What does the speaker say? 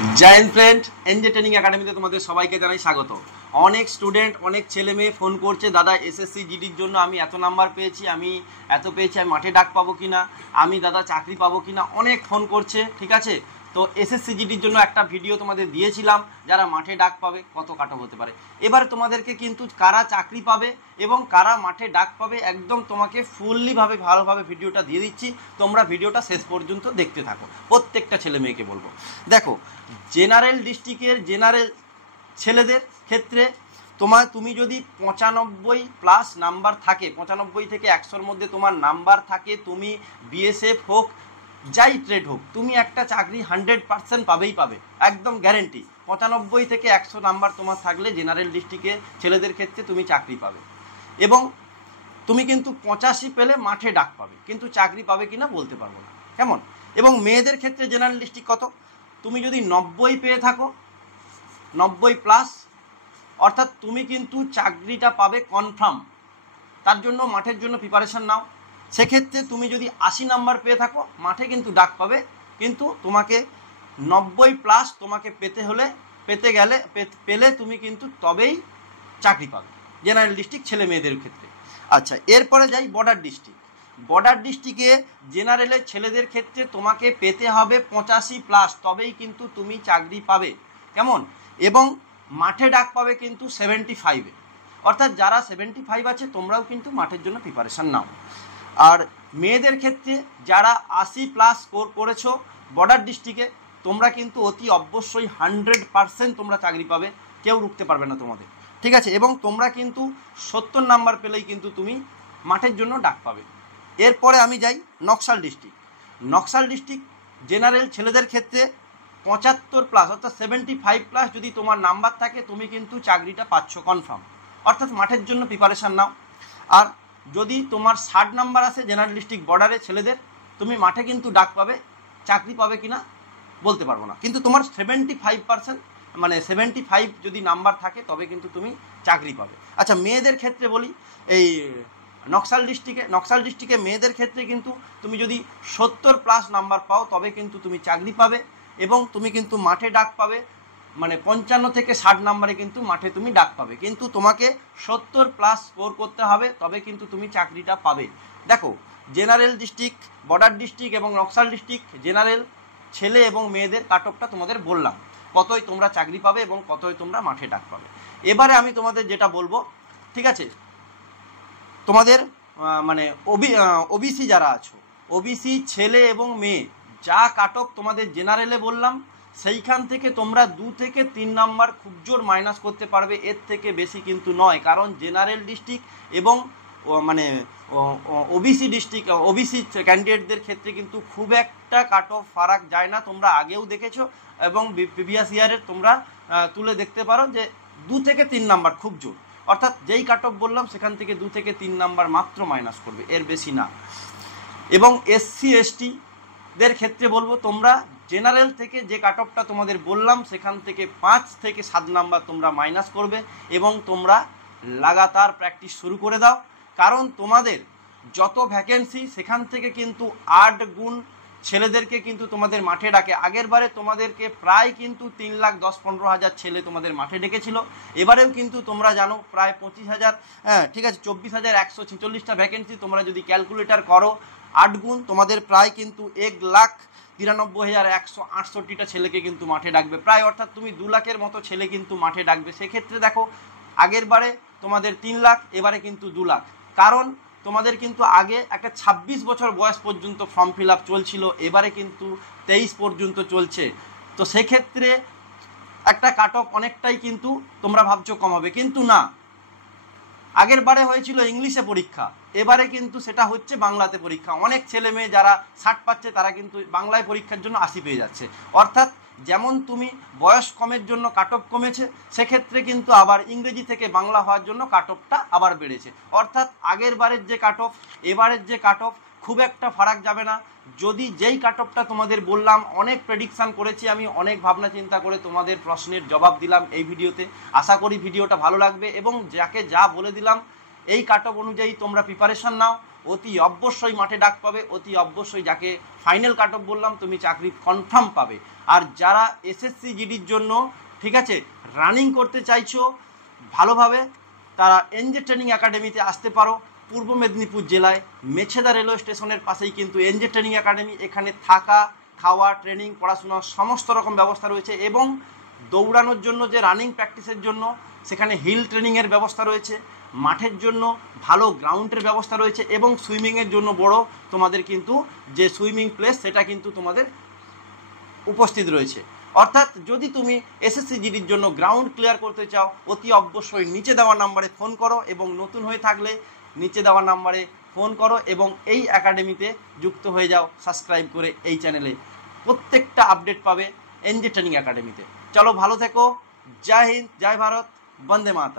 Joint friend NJ training একাডেমিতে তোমাদের সবাইকে জানাই স্বাগত। অনেক স্টুডেন্ট অনেক ছেলে মেয়ে ফোন করছে, দাদা এসএসসি জিডির জন্য আমি এত নাম্বার পেয়েছি, আমি এত পেয়েছি, আমি মাঠে ডাক পাবো কিনা, আমি দাদা চাকরি পাবো কিনা, অনেক ফোন করছে। ঠিক আছে, তো এসএসসি জিডির জন্য একটা ভিডিও তোমাদের দিয়েছিলাম, যারা মাঠে ডাক পাবে কত কাট অফ হতে পারে। এবার তোমাদেরকে কিন্তু কারা চাকরি পাবে এবং কারা মাঠে ডাক পাবে একদম তোমাকে ফুললিভাবে ভালোভাবে ভিডিওটা দিয়ে দিচ্ছি। তোমরা ভিডিওটা শেষ পর্যন্ত দেখতে থাকো, প্রত্যেকটা ছেলে মেয়েকে বলবো। দেখো, জেনারেল ডিস্ট্রিক্টের জেনারেল ছেলেদের ক্ষেত্রে তুমি যদি 95+ নাম্বার থাকে, 95 থেকে 100-র মধ্যে তোমার নাম্বার থাকে, তুমি বিএসএফ হোক যাই ট্রেড হোক, তুমি একটা চাকরি 100% পাবেই পাবে, একদম গ্যারেন্টি। 95 থেকে 100 নাম্বার তোমার থাকলে জেনারেল ডিস্ট্রিক্টে ছেলেদের ক্ষেত্রে তুমি চাকরি পাবে। এবং তুমি কিন্তু 85 পেলে মাঠে ডাক পাবে, কিন্তু চাকরি পাবে কিনা বলতে পারবো না, কেমন? এবং মেয়েদের ক্ষেত্রে জেনারেল ডিস্ট্রিক্ট কত, তুমি যদি 90 পেয়ে থাকো, 90+, অর্থাৎ তুমি কিন্তু চাকরিটা পাবে কনফার্ম। তার জন্য মাঠের জন্য প্রিপারেশান নাও। সেক্ষেত্রে তুমি যদি 80 নাম্বার পেয়ে থাকো, মাঠে কিন্তু ডাক পাবে, কিন্তু তোমাকে 90+ তোমাকে পেলে তুমি কিন্তু তবেই চাকরি পাবে জেনারেল ডিস্ট্রিক্ট ছেলে মেয়েদের ক্ষেত্রে। আচ্ছা, এরপরে যাই বর্ডার ডিস্ট্রিক্ট। বর্ডার ডিস্ট্রিক্টে জেনারেলের ছেলেদের ক্ষেত্রে তোমাকে পেতে হবে 85+, তবেই কিন্তু তুমি চাকরি পাবে, কেমন? এবং মাঠে ডাক পাবে কিন্তু 75-এ, অর্থাৎ যারা 75 আছে তোমরাও কিন্তু মাঠের জন্য প্রিপারেশান নাও। আর মেয়েদের ক্ষেত্রে যারা 80+ স্কোর করেছো বর্ডার ডিস্ট্রিক্টে, তোমরা কিন্তু অতি অবশ্যই 100% তোমরা চাকরি পাবে, কেউ রুখতে পারবে না তোমাদের। ঠিক আছে, এবং তোমরা কিন্তু 70 নাম্বার পেলেই কিন্তু তুমি মাঠের জন্য ডাক পাবে। এরপরে আমি যাই Naxal district. Naxal district general ছেলেদের ক্ষেত্রে 75+, অর্থাৎ 75+ যদি তোমার নাম্বার থাকে, তুমি কিন্তু চাকরিটা পাচ্ছ কনফার্ম, অর্থাৎ মাঠের জন্য প্রিপারেশান নাও। আর যদি তোমার 60 নাম্বার আসে জেনারেল ডিস্ট্রিক্ট বর্ডারে ছেলেদের, তুমি মাঠে কিন্তু ডাক পাবে, চাকরি পাবে কিনা বলতে পারবো না, কিন্তু তোমার 75% মানে 75 যদি নাম্বার থাকে তবে কিন্তু তুমি চাকরি পাবে। আচ্ছা, মেয়েদের ক্ষেত্রে বলি, এই নকশাল ডিস্ট্রিক্টে মেয়েদের ক্ষেত্রে কিন্তু তুমি যদি 70+ নাম্বার পাও তবে কিন্তু তুমি চাকরি পাবে, এবং তুমি কিন্তু মাঠে ডাক পাবে, মানে 55 থেকে 60 নাম্বারে কিন্তু মাঠে তুমি ডাক পাবে, কিন্তু তোমাকে 70+ স্কোর করতে হবে, তবে কিন্তু তুমি চাকরিটা পাবে। দেখো, জেনারেল ডিস্ট্রিক্ট, বর্ডার ডিস্ট্রিক্ট এবং নকশাল ডিস্ট্রিক্ট জেনারেল ছেলে এবং মেয়েদের কাট অফটা তোমাদের বললাম, কতই তোমরা চাকরি পাবে এবং কতই তোমরা মাঠে ডাক পাবে। এবারে আমি তোমাদের যেটা বলবো, ঠিক আছে, তোমাদের মানে ওবিসি যারা আছো, ওবিসি ছেলে এবং মেয়ে যা কাট অফ তোমাদের জেনারেলে বললাম, সেইখান থেকে তোমরা 2 থেকে 3 নাম্বার খুব জোর মাইনাস করতে পারবে, এর থেকে বেশি কিন্তু নয়। কারণ জেনারেল ডিস্ট্রিক্ট এবং মানে ওবিসি ডিস্ট্রিক্ট, ওবিসি ক্যান্ডিডেটদের ক্ষেত্রে কিন্তু খুব একটা কাট অফ ফারাক যায় না, তোমরা আগেও দেখেছো এবং প্রিভিয়াস ইয়ারের তোমরা তুলে দেখতে পারো যে 2 থেকে 3 নাম্বার খুব জোর, অর্থাৎ যেই কাট অফ বললাম সেখান থেকে 2 থেকে 3 নাম্বার মাত্র মাইনাস করবে, এর বেশি না। এবং এসসি এসটিদের ক্ষেত্রে বলবো, তোমরা জেনারেল থেকে যে কাট অফটা তোমাদের বললাম সেখান থেকে 5 থেকে 7 নাম্বার তোমরা মাইনাস করবে, এবং তোমরা লাগাতার প্র্যাকটিস শুরু করে দাও। কারণ তোমাদের যত ভ্যাকেন্সি সেখান থেকে কিন্তু 8 গুণ ছেলেদেরকে কিন্তু তোমাদের মাঠে ডাকে। আগের বারে তোমাদেরকে প্রায় কিন্তু 3,10,15,000 ছেলে তোমাদের মাঠে ডেকেছিল, এবারেও কিন্তু তোমরা জানো প্রায় 25,000, হ্যাঁ ঠিক আছে, 24,146টা ভ্যাকেন্সি। তোমরা যদি ক্যালকুলেটার করো 8 গুণ, তোমাদের প্রায় কিন্তু 1,93,168টা ছেলেকে কিন্তু মাঠে ডাকবে প্রায়, অর্থাৎ তুমি 2 লাখের মতো ছেলে কিন্তু মাঠে ডাকবে। সেক্ষেত্রে দেখো, আগের বারে তোমাদের 3 লাখ, এবারে কিন্তু 2 লাখ। কারণ তোমাদের কিন্তু আগে একটা 26 বছর বয়স পর্যন্ত ফর্ম ফিল আপ চলছিল, এবারে কিন্তু 23 পর্যন্ত চলছে। তো সেক্ষেত্রে একটা কাট অফ অনেকটাই কিন্তু তোমরা ভাবছো কম হবে, কিন্তু না, আগের বারে হয়েছিল ইংলিশে পরীক্ষা, এবারে কিন্তু সেটা হচ্ছে বাংলাতে পরীক্ষা। অনেক ছেলে মেয়ে যারা 60 পাচ্ছে তারা কিন্তু বাংলায় পরীক্ষার জন্য 80 পেয়ে যাচ্ছে, অর্থাৎ যেমন তুমি বয়স কমের জন্য কাট অফ কমেছে, সেক্ষেত্রে কিন্তু আবার ইংরেজি থেকে বাংলা হওয়ার জন্য কাট অফটা আবার বেড়েছে। অর্থাৎ আগের বারের যে কাট অফ এবারের যে কাট অফ খুব একটা ফারাক যাবে না। যদি যেই কাট অফটা তোমাদের বললাম, অনেক প্রেডিকশান করেছি আমি, অনেক ভাবনা চিন্তা করে তোমাদের প্রশ্নের জবাব দিলাম এই ভিডিওতে। আশা করি ভিডিওটা ভালো লাগবে, এবং যাকে যা বলে দিলাম এই কাট অফ অনুযায়ী তোমরা প্রিপারেশান নাও। অতি অবশ্যই মাঠে ডাক পাবে, অতি অবশ্যই যাকে ফাইনাল কাট অফ বললাম তুমি চাকরি কনফার্ম পাবে। আর যারা এসএসসি জিডির জন্য ঠিক আছে রানিং করতে চাইছো ভালোভাবে, তারা এনজে ট্রেনিং একাডেমিতে আসতে পারো। পূর্ব মেদিনীপুর জেলায় মেছেদা রেলওয়ে স্টেশনের পাশেই কিন্তু এনজে ট্রেনিং একাডেমি। এখানে থাকা, খাওয়া, ট্রেনিং, পড়াশোনার সমস্ত রকম ব্যবস্থা রয়েছে এবং দৌড়ানোর জন্য যে রানিং প্র্যাকটিসের জন্য সেখানে হিল ট্রেনিংয়ের ব্যবস্থা রয়েছে, মাঠের জন্য ভালো গ্রাউন্ডের ব্যবস্থা রয়েছে এবং সুইমিংয়ের জন্য বড় তোমাদের কিন্তু যে সুইমিং প্লেস সেটা কিন্তু তোমাদের উপস্থিত রয়েছে। অর্থাৎ যদি তুমি এসএসসি জিডির জন্য গ্রাউন্ড ক্লিয়ার করতে চাও অতি অবশ্যই নিচে দেওয়া নাম্বারে ফোন করো এবং নতুন হয়ে থাকলে নিচে দেওয়া নাম্বারে ফোন করো এবং এই একাডেমিতে যুক্ত হয়ে যাও সাবস্ক্রাইব করে। এই চ্যানেলে প্রত্যেকটা আপডেট পাবে এনজে ট্রেনিং একাডেমিতে। চলো ভালো থেকো, জয় হিন্দ, জয় ভারত, বন্দে মাতরম।